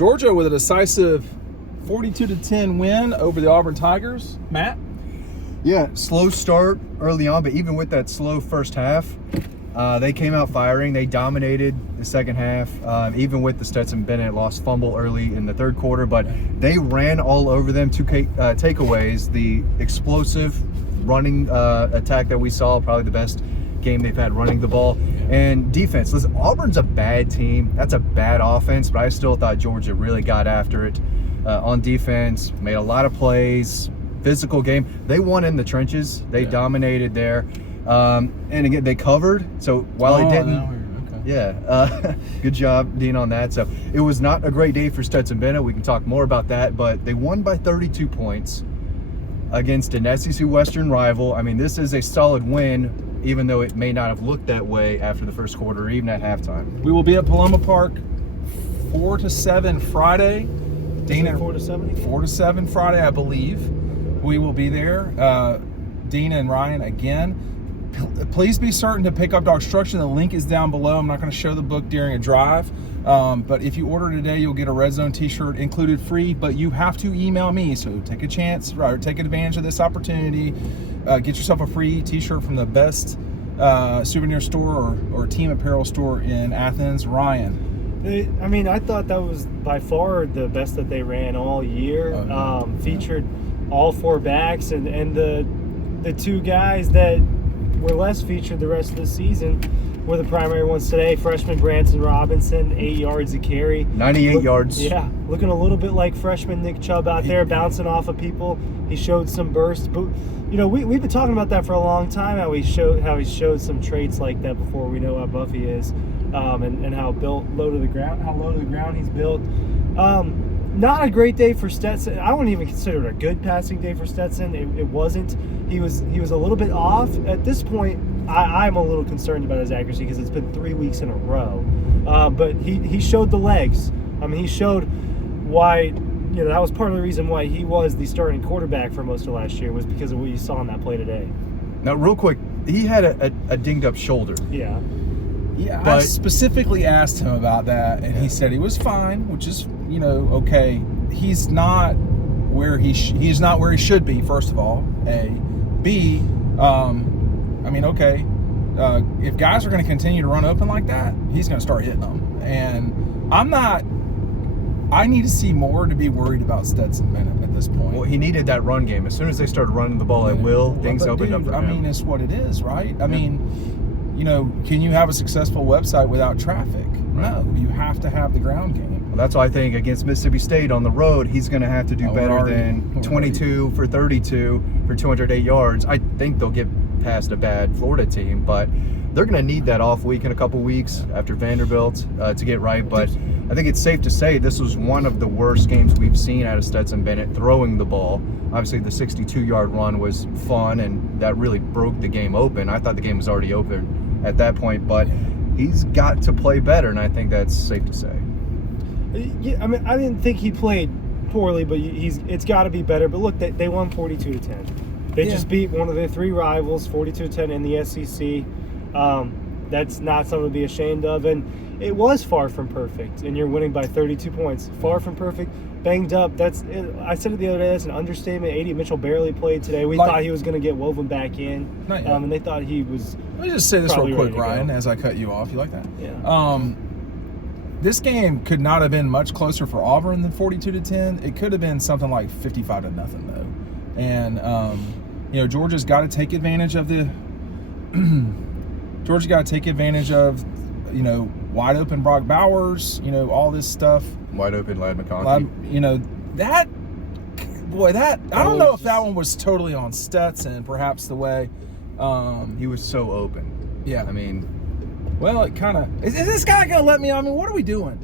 Georgia with a decisive 42-10 win over the Auburn Tigers. Matt? Yeah, slow start early on, but even with that slow first half, they came out firing. They dominated the second half, even with the Stetson Bennett lost fumble early in the third quarter, but they ran all over them. Two takeaways, the explosive running attack that we saw, probably the best game they've had running the ball, and defense. Listen, Auburn's a bad team. That's a bad offense, but I still thought Georgia really got after it on defense, made a lot of plays, physical game. They won in the trenches. They dominated there. And again, they covered. So while it didn't, good job, Dean, on that. So it was not a great day for Stetson Bennett. We can talk more about that, but they won by 32 points against an SEC Western rival. I mean, this is a solid win, even though it may not have looked that way after the first quarter or even at halftime. We will be at Palumbo Park 4 to 7 Friday. Dean, 4 to 7? 4 to 7 Friday, I believe. We will be there. Dean and Ryan again. Please be certain to pick up DAWGSTRUCTION. The link is down below. I'm not going to show the book during a drive. But if you order today, you'll get a Red Zone t-shirt included free, but you have to email me. So take a chance, or take advantage of this opportunity. Get yourself a free t-shirt from the best souvenir store or team apparel store in Athens. Ryan. I mean, I thought that was by far the best that they ran all year. Featured all four backs, and the two guys that were less featured the rest of the season were the primary ones today. Freshman Branson Robinson, 8 yards a carry. 98 yards. Yeah, looking a little bit like freshman Nick Chubb out there, bouncing off of people. He showed some burst. But, you know, we've been talking about that for a long time, how he showed some traits like that before we know how buff he is, and how low to the ground he's built. Not a great day for Stetson. I wouldn't even consider it a good passing day for Stetson. It wasn't. He was a little bit off. At this point, I'm a little concerned about his accuracy because it's been 3 weeks in a row. But he showed the legs. I mean, he showed why, that was part of the reason why he was the starting quarterback for most of last year, was because of what you saw on that play today. Now, real quick, he had a dinged up shoulder. Yeah. Yeah, I specifically asked him about that, and he said he was fine, which is, okay. He's not where he should be. First of all, A, B. If guys are going to continue to run open like that, he's going to start hitting them, and I need to see more to be worried about Stetson Bennett at this point. Well, he needed that run game. As soon as they started running the ball at will, things opened up for him. I mean, it's what it is, right? I mean, can you have a successful website without traffic? No, you have to have the ground game. Well, that's why I think against Mississippi State on the road, he's going to have to do better than 22 for 32 for 208 yards. I think they'll get past a bad Florida team, but they're going to need that off week in a couple weeks after Vanderbilt to get right. But I think it's safe to say this was one of the worst games we've seen out of Stetson Bennett throwing the ball. Obviously, the 62-yard run was fun, and that really broke the game open. I thought the game was already open at that point, but he's got to play better, and I think that's safe to say. Yeah, I mean, I didn't think he played poorly, but it's got to be better. But look, they won 42-10. They just beat one of their three rivals, 42-10 in the SEC. That's not something to be ashamed of, and it was far from perfect, and you're winning by 32 points. Far from perfect, banged up. I said it the other day, that's an understatement. A.D. Mitchell barely played today. We thought he was going to get woven back in, and they thought he was. Let me just say this real quick, Ryan, as I cut you off. You like that? Yeah. This game could not have been much closer for Auburn than 42-10. It could have been something like 55-0 though, and Georgia's got to take advantage of the. Georgia got to take advantage of, wide open Brock Bowers, all this stuff. Wide open Ladd McConkey. I don't know if that one was totally on Stetson, perhaps the way. He was so open. Yeah. I mean. Well, it kind of. Is this guy going to let me? I mean, what are we doing?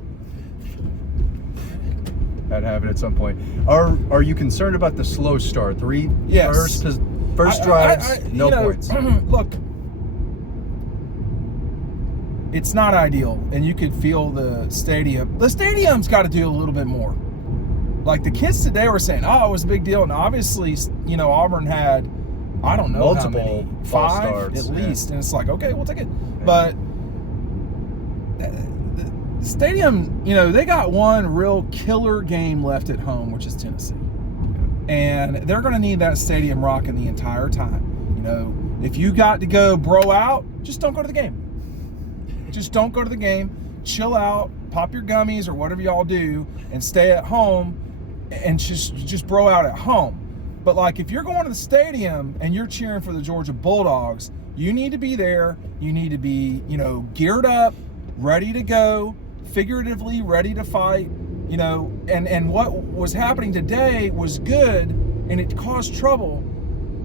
I'd have it at some point. Are you concerned about the slow start? First drives, no points. Look. It's not ideal, and you could feel the stadium. The stadium's got to do a little bit more. Like the kids today were saying, "Oh, it was a big deal," and obviously, Auburn had, I don't know, multiple how many, 5 starts, at least, and it's like, okay, we'll take it. But Stadium, they got one real killer game left at home, which is Tennessee. And they're going to need that stadium rocking the entire time. If you got to go bro out, just don't go to the game. Just don't go to the game. Chill out, pop your gummies or whatever y'all do, and stay at home and just bro out at home. But like if you're going to the stadium and you're cheering for the Georgia Bulldogs, you need to be there. You need to be, geared up, ready to go, figuratively ready to fight, and what was happening today was good and it caused trouble.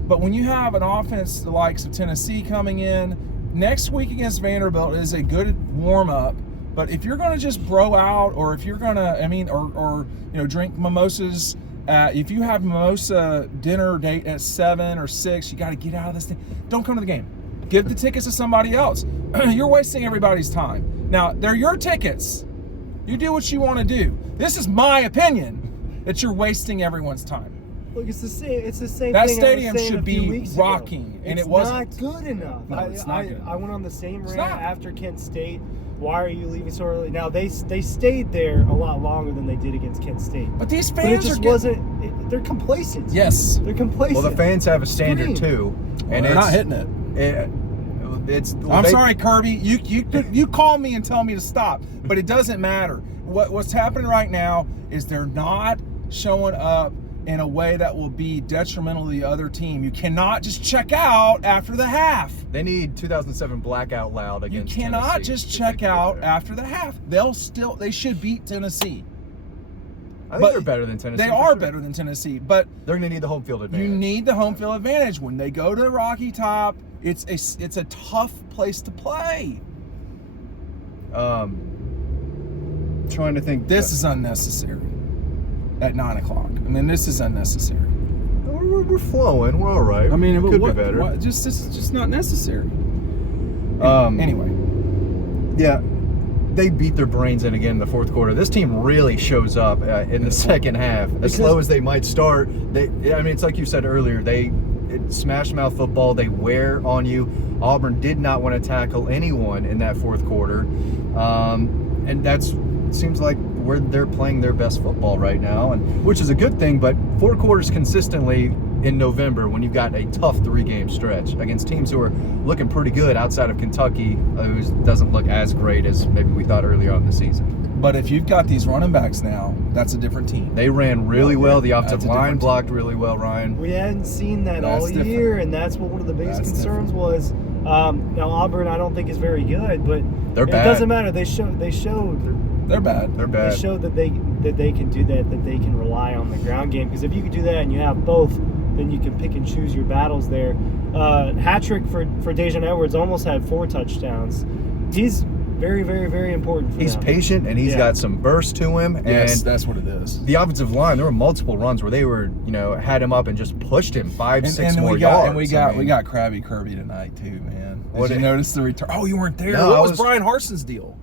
But when you have an offense the likes of Tennessee coming in, next week against Vanderbilt is a good warm-up. But if you're going to just bro out, or if you're going to, drink mimosas, if you have mimosa dinner date at 7 or 6, you got to get out of this thing. Don't come to the game. Give the tickets to somebody else. You're wasting everybody's time. Now, they're your tickets. You do what you want to do. This is my opinion that you're wasting everyone's time. Look, it's the same that thing stadium I was saying should a few be weeks ago. rocking, and it's it wasn't. not good enough. No, it's not good. I went on the same rant not. after Kent State. Why are you leaving so early? Now they stayed there a lot longer than they did against Kent State. But these But fans it just wasn't. they're complacent. Yes. They're complacent. Well, the fans have a standard too, And they're not hitting it. I'm sorry, Kirby. You call me and tell me to stop, but it doesn't matter. What's happening right now is they're not showing up in a way that will be detrimental to the other team. You cannot just check out after the half. They need 2007 blackout loud against You cannot Tennessee just to check get out there. after the half. They should beat Tennessee. I think they're better than Tennessee. They for are sure. better than Tennessee, but They're going to need the home field advantage. you need the home field advantage. When they go to Rocky Top, it's a tough place to play. Trying to think. This is unnecessary at 9 o'clock. This is unnecessary. We're flowing. We're all right. It could be better. This is just not necessary. Anyway. Yeah, they beat their brains in again in the fourth quarter. This team really shows up in the second half. As slow as they might start, it's like you said earlier. It's smash mouth football. They wear on you. Auburn did not want to tackle anyone in that fourth quarter, and seems like where they're playing their best football right now, and which is a good thing. But 4 quarters consistently in November, when you've got a tough 3-game stretch against teams who are looking pretty good outside of Kentucky, who doesn't look as great as maybe we thought early on in the season. But if you've got these running backs now, that's a different team. They ran really well. The offensive That's a line different blocked really well, Ryan. We hadn't seen that That's all different. year, and that's what one of the biggest That's concerns was. Now Auburn, I don't think is very good, but They're bad. It doesn't matter. They showed They're bad. They're bad. They showed that they can do that they can rely on the ground game. Because if you can do that and you have both, then you can pick and choose your battles there. Hat trick for Dejan Edwards, almost had 4 touchdowns. He's very, very, very important for He's them. patient, and he's got some burst to him. Yes, And that's what it is. the offensive line, there were multiple runs where they were, had him up and just pushed him 5-6 more yards. And we got Krabby Kirby tonight too, man. What Did you notice the return? Oh, you weren't there. No, what I was was- Brian Harson's deal?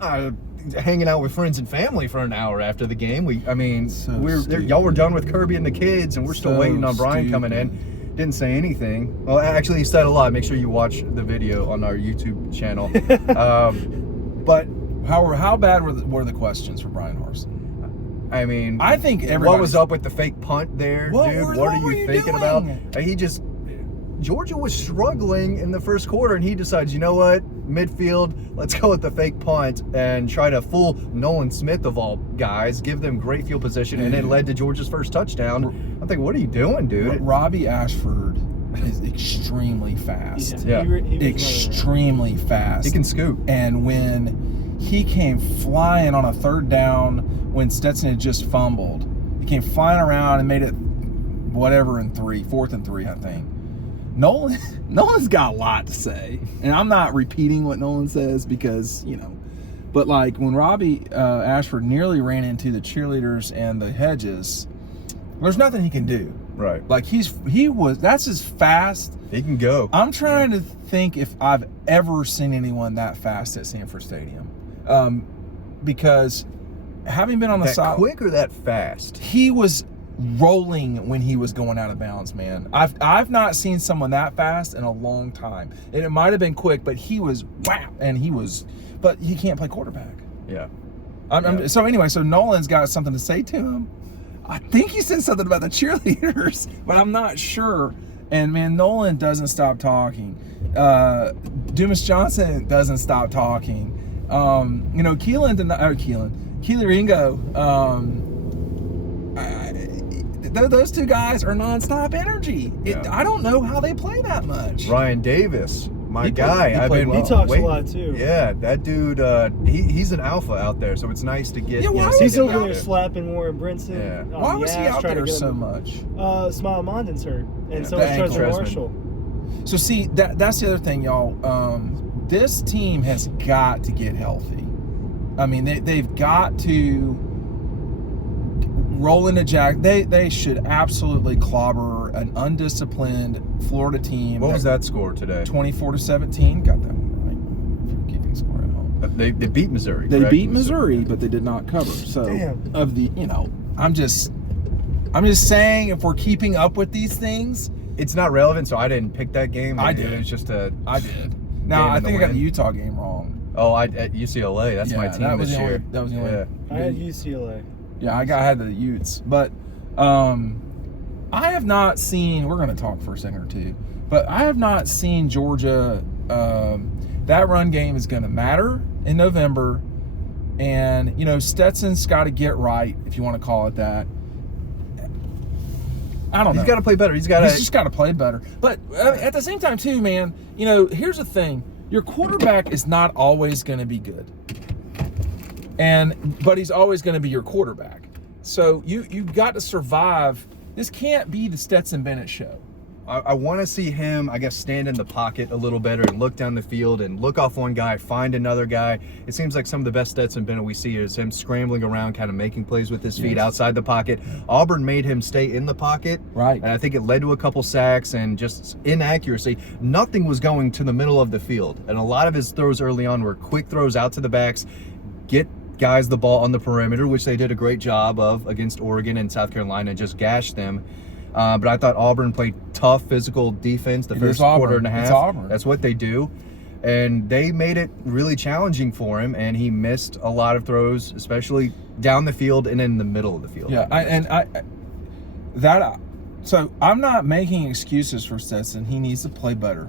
Hanging out with friends and family for an hour after the game. Stupid. Y'all were done with Kirby and the kids, and we're still So waiting on Brian coming in. Didn't say anything. Well, actually, he said a lot. Make sure you watch the video on our YouTube channel. But How bad were the questions for Brian Harsin? I think what everybody was up with the fake punt there, What dude? were- What are what were you you thinking doing? about? Georgia was struggling in the first quarter, and he decides, you know what? Midfield, let's go with the fake punt and try to fool Nolan Smith of all guys, give them great field position, and it led to Georgia's first touchdown. I'm thinking, what are you doing, dude? Robbie Ashford is extremely fast. Yeah. He was Extremely fast. He can scoop. And when he came flying on a 3rd down when Stetson had just fumbled, he came flying around and made it whatever in 4th and 3, I think. Nolan's got a lot to say, and I'm not repeating what Nolan says because, but like when Robbie Ashford nearly ran into the cheerleaders and the hedges, there's nothing he can do. Right. Like that's as fast. He can go. I'm trying to think if I've ever seen anyone that fast at Sanford Stadium, because having been on the That side, quick or that fast? he was rolling when he was going out of bounds, man. I've not seen someone that fast in a long time. And it might have been quick, but he was but he can't play quarterback. Yeah. So anyway, so Nolan's got something to say to him. I think he said something about the cheerleaders, but I'm not sure. And man, Nolan doesn't stop talking. Dumas Johnson doesn't stop talking. Keely Ringo. Those two guys are nonstop energy. I don't know how they play that much. Ryan Davis, my guy. He talks a lot too. Yeah, that dude. He's an alpha out there, so it's nice to get. Yeah, he's over there slapping Warren Brinson. Yeah. Why was he out there so much? Smile Mondon's hurt, and so The is Trezor ankle. Marshall. So see, that's the other thing, y'all. This team has got to get healthy. I mean, they've got to roll into Jack. They should absolutely clobber an undisciplined Florida team. What was that score today? 24-17. Got that one right. If you're keeping score at home. They beat Missouri. They correct? beat Missouri, but they did not cover. So Damn. I'm just saying, if we're keeping up with these things. It's not relevant, so I didn't pick that game. I did. It was just I did. Now game I in the think I got the wind. Utah game wrong. Oh, at UCLA. That's my team this year. That was the only. Yeah. I had UCLA. Yeah, I had the Utes, but I have not seen. We're going to talk for a second or two, but I have not seen Georgia. That run game is going to matter in November, and Stetson's got to get right, if you want to call it that. I don't know. He's got to play better. He's just got to play better. But at the same time, too, man. Here's the thing: your quarterback is not always going to be good, but he's always going to be your quarterback. So you've got to survive. This can't be the Stetson Bennett show. I want to see him, I guess, stand in the pocket a little better and look down the field and look off one guy, find another guy. It seems like some of the best Stetson Bennett we see is him scrambling around, kind of making plays with his feet outside the pocket. Auburn made him stay in the pocket. Right. And I think it led to a couple sacks and just inaccuracy. Nothing was going to the middle of the field. And a lot of his throws early on were quick throws out to the backs, get guys the ball on the perimeter, which they did a great job of against Oregon and South Carolina, and just gashed them. But I thought Auburn played tough physical defense the first quarter and a half. It's Auburn. That's what they do. And they made it really challenging for him, and he missed a lot of throws, especially down the field and in the middle of the field. Yeah, so I'm not making excuses for Stetson. He needs to play better.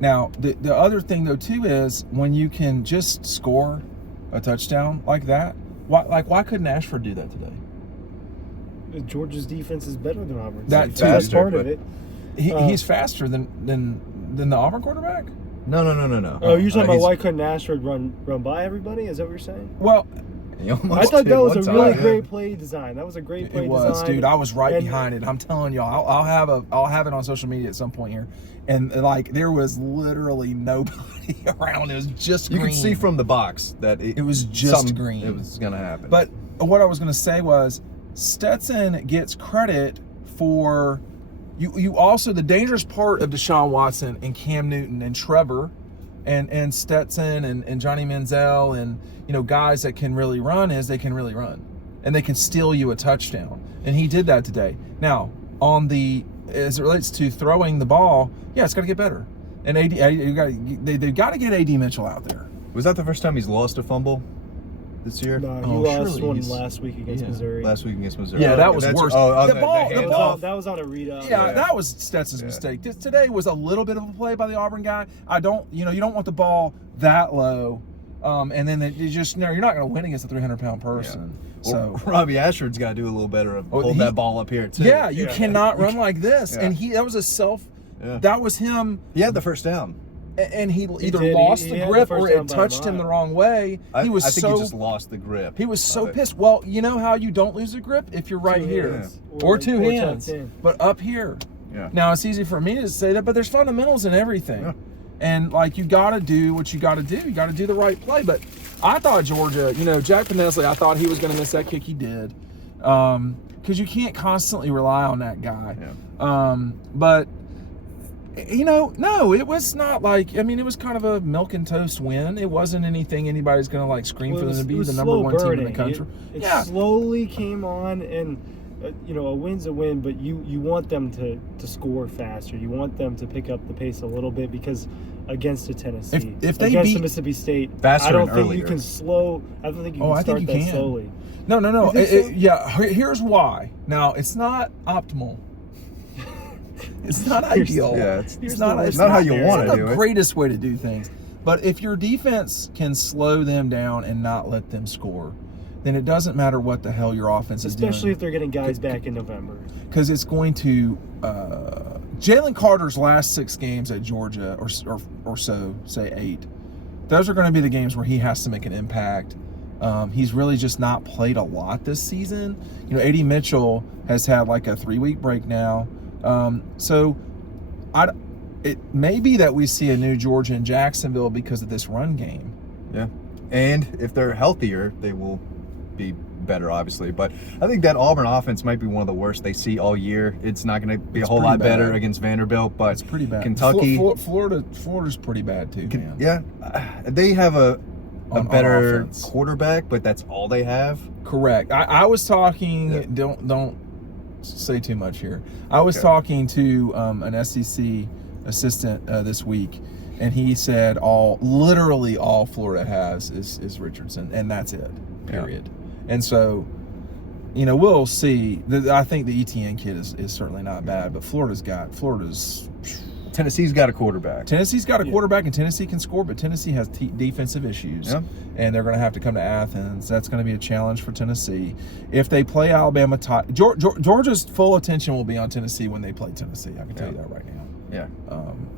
Now, the other thing, though, too, is when you can just score a touchdown like that, why couldn't Ashford do that today? Georgia's defense is better than Auburn's. That So that's faster, part of but- it. He's faster than the Auburn quarterback? No. Oh, you're talking about He's- why couldn't Ashford run by everybody? Is that what you're saying? Well, he almost I thought did that was one a time. really Yeah. great play design. That was a great play it was, design. dude. I was right And- behind it. I'm telling y'all, I'll have it on social media at some point here. And there was literally nobody around. It was just You green. could see from the box that It was just green. It was going to happen. But what I was going to say was Stetson gets credit for you also, the dangerous part of Deshaun Watson and Cam Newton and Trevor and Stetson and Johnny Manziel and guys that can really run is they can really run and they can steal you a touchdown, and he did that today. Now as it relates to throwing the ball, yeah, it's got to get better, and they've got to get AD Mitchell out there. was that the first time he's lost a fumble this year? No, he Oh, lost surely one he's- last week against Missouri. Last week against Missouri. Yeah, that was That's- worse. Oh, The ball- hands the ball- off. That was on a read up. Yeah, Yeah. that was Stetson's mistake. Today was a little bit of a play by the Auburn guy. You don't want the ball that low, and then you're not going to win against a 300-pound person. So Well, Robbie Ashford's got to do a little better of holding that ball up here too. yeah, you Yeah. cannot run like this. Yeah. And that was a self. Yeah. That was him, He had the first down. and he either did. lost He the had the grip first or down it by a touched him the mile. wrong way. I think so he just lost the grip. he was so of it. pissed. Well, you know how you don't lose the grip if you're right Two here hands. or two Or hands, tucked in. but up here. Yeah. Now it's easy for me to say that, but there's fundamentals in everything. Yeah. And you got to do what you got to do. You got to do the right play. But I thought Georgia, Jack Penesley, I thought he was going to miss that kick. He did. Because you can't constantly rely on that guy. Yeah. But, no, it was not it was kind of a milk and toast win. It wasn't anything anybody's going to scream Well, for them to it be was the number slow one team in burning. the country. It Yeah. slowly came on, and a win's a win, but you want them to score faster. You want them to pick up the pace a little bit because against a Tennessee. If they against beat a Mississippi State, faster I don't and think earlier. you can slow. I don't think you can I start think you that can. slowly. No. You think so? Yeah, here's why. Now, it's not optimal. It's not ideal. Yeah, it's here's not. the It's not how not you it's wanna not do the it. greatest way to do things. But if your defense can slow them down and not let them score, then it doesn't matter what the hell your offense is doing. Especially if they're getting guys back in November. Because it's going to Jalen Carter's last 6 games at Georgia or so, say 8, those are going to be the games where he has to make an impact. He's really just not played a lot this season. You know, A.D. Mitchell has had like a 3-week break now. So it may be that we see a new Georgia in Jacksonville because of this run game. Yeah. And if they're healthier, they will be better, obviously. But I think that Auburn offense might be one of the worst they see all year. It's not going to be a whole lot pretty bad. better against Vanderbilt, but It's pretty bad. Kentucky, Florida's pretty bad too, man. yeah, they have a On better offense. quarterback, but that's all they have. Correct. I was talking. Yeah. Don't say too much here. I was Okay. talking to an SEC assistant this week, and he said literally all Florida has is Richardson, and that's it. Period. And so, you know, we'll see. I think the ETN kid is certainly not bad, but Florida's. Tennessee's got a quarterback. Tennessee's got a quarterback, and Tennessee can score, but Tennessee has defensive issues, and they're going to have to come to Athens. That's going to be a challenge for Tennessee. If they play Alabama, Georgia's full attention will be on Tennessee when they play Tennessee. I can tell you that right now. Yeah.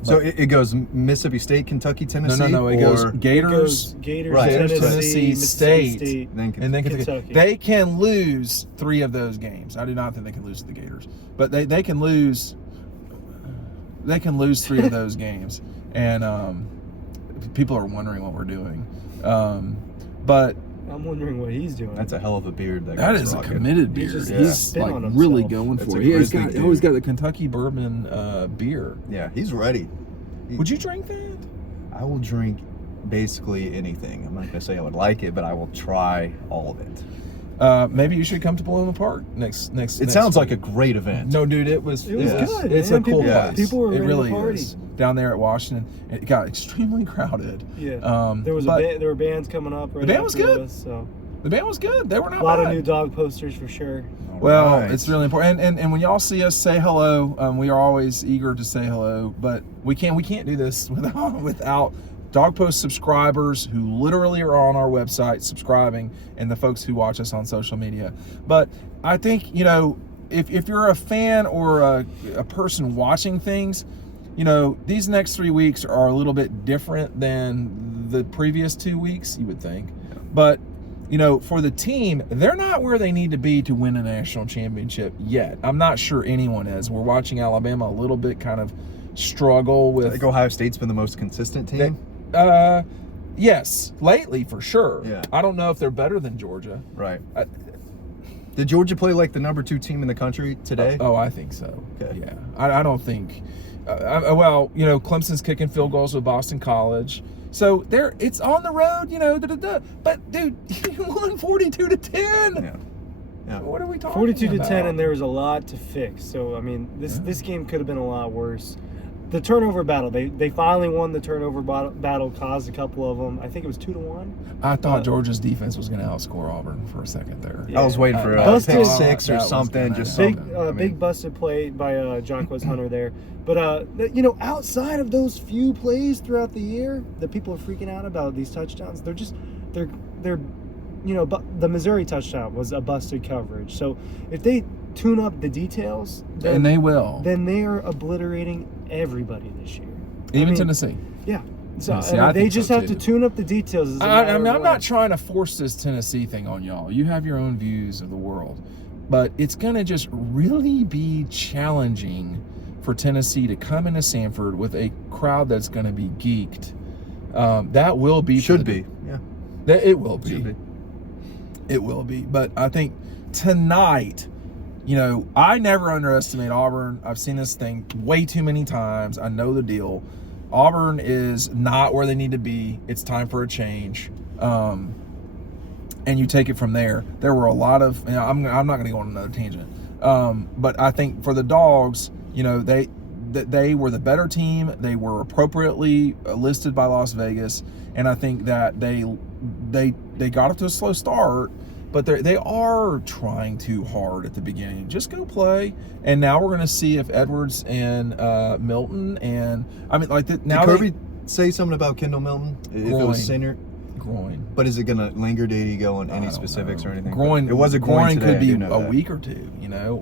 So it goes Mississippi State, Kentucky, Tennessee. no. It goes Gators, Gators, Right. Tennessee, State, State. then and then Kentucky. They can lose 3 of those games. I do not think they can lose to the Gators, but they can lose. They can lose 3 of those games, and people are wondering what we're doing. But I'm wondering what he's doing. That's a hell of a beard. that guy's is a rocking. committed beard. just He's spin like on really himself. going That's for a it. He's grizzly got dude. always got the Kentucky bourbon beer. Yeah, he's ready. Would you drink that? I will drink basically anything. I'm not going to say I would like it, but I will try all of it. Maybe you should come to Palumbo Park next. It sounds like a week. great event. No, dude, it was good, It's man. a cool People- place. people were it ready to really party. is down there at Washington. It got extremely crowded. Yeah. There was but there were bands coming up. Right The band was after good. us, so the band was good. They were not a lot bad. of new dog posters for sure. Well, Right. it's really important, and when y'all see us, say hello. We are always eager to say hello, but we can't do this without Dog Post subscribers who literally are on our website subscribing, and the folks who watch us on social media. But I think, you know, if you're a fan or a person watching things, you know, these next 3 weeks are a little bit different than the previous 2 weeks, you would think. But you know, for the team, they're not where they need to be to win a national championship yet. I'm not sure anyone is. We're watching Alabama a little bit kind of struggle I with. think Ohio State's been the most consistent team. Yes, lately for sure. Yeah. I don't know if they're better than Georgia. Right. Did Georgia play like the number 2 team in the country today? Oh, I think so. Okay. Yeah, I don't think. Well, you know, Clemson's kicking field goals with Boston College. So it's on the road, you know. But dude, you won 42-10. Yeah. What are we talking 42 about? to 10, and there was a lot to fix. So I mean, this game could have been a lot worse. The turnover battle, they finally won the turnover battle, caused a couple of them. I think it was 2-1. I thought Georgia's defense was going to outscore Auburn for a second there. Yeah. I was waiting for a Busted. pick 6 That or was something. gonna Just happen. something. I mean, Big busted play by Jacquez Hunter there. But you know, outside of those few plays throughout the year that people are freaking out about these touchdowns, they're you know, but the Missouri touchdown was a busted coverage. So if they tune up the details, And they will. then they are obliterating everybody this year. Even mean, Tennessee. Yeah. So Tennessee, I mean, I they think just so, have too. to tune up the details. As a I matter mean, of I'm when. not trying to force this Tennessee thing on y'all. You have your own views of the world. But it's going to just really be challenging for Tennessee to come into Sanford with a crowd that's going to be geeked. That will be. should be. Yeah. It will be. Should be. It will be. But I think tonight, you know, I never underestimate Auburn. I've seen this thing way too many times. I know the deal. Auburn is not where they need to be. It's time for a change. And you take it from there. There were a lot of, you know, I'm not going to go on another tangent. But I think for the Dogs, you know, that they were the better team. They were appropriately listed by Las Vegas, and I think that they got up to a slow start, but they are trying too hard at the beginning. Just go play, and now we're going to see if Edwards and Milton, and I mean, like now Did Kirby say something about Kendall Milton if it was senior? Groin. But is it going to linger? Did he go on any specifics or anything? Groin. It was a groin today, could be I do know a that. week or two,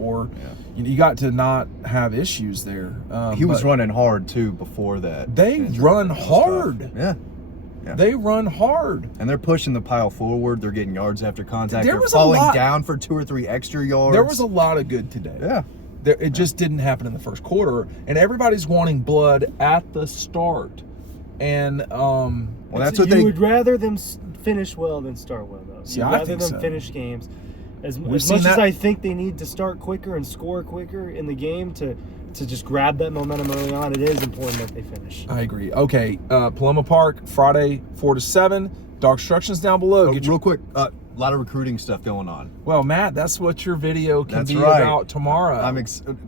or you got to not have issues there. He was running hard too before that. They injury. run That was hard. tough. Yeah. They run hard. And they're pushing the pile forward. They're getting yards after contact. There They're was a falling lot- down for 2 or 3 extra yards. There was a lot of good today. Yeah. It just didn't happen in the first quarter, and everybody's wanting blood at the start. And Well, that's So what you they would rather them finish well than start well, though. See, You'd I rather think them so. finish games. As We've much seen as that- I think they need to start quicker and score quicker in the game to just grab that momentum early on, it is important that they finish. I agree. Okay, Palumbo Park, Friday, 4 to 7. DAWGSTRUCTION's down below. Get your- real quick, a lot of recruiting stuff going on. Well, Matt, that's what your video can That's be right. about tomorrow.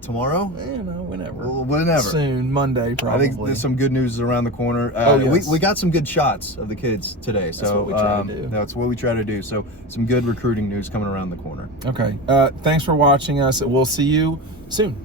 Tomorrow? Whenever. Well, whenever. Soon, Monday, probably. I think there's some good news around the corner. Yes. We got some good shots of the kids today. So That's what we try to do. That's what we try to do. So some good recruiting news coming around the corner. Okay. Thanks for watching us. We'll see you soon.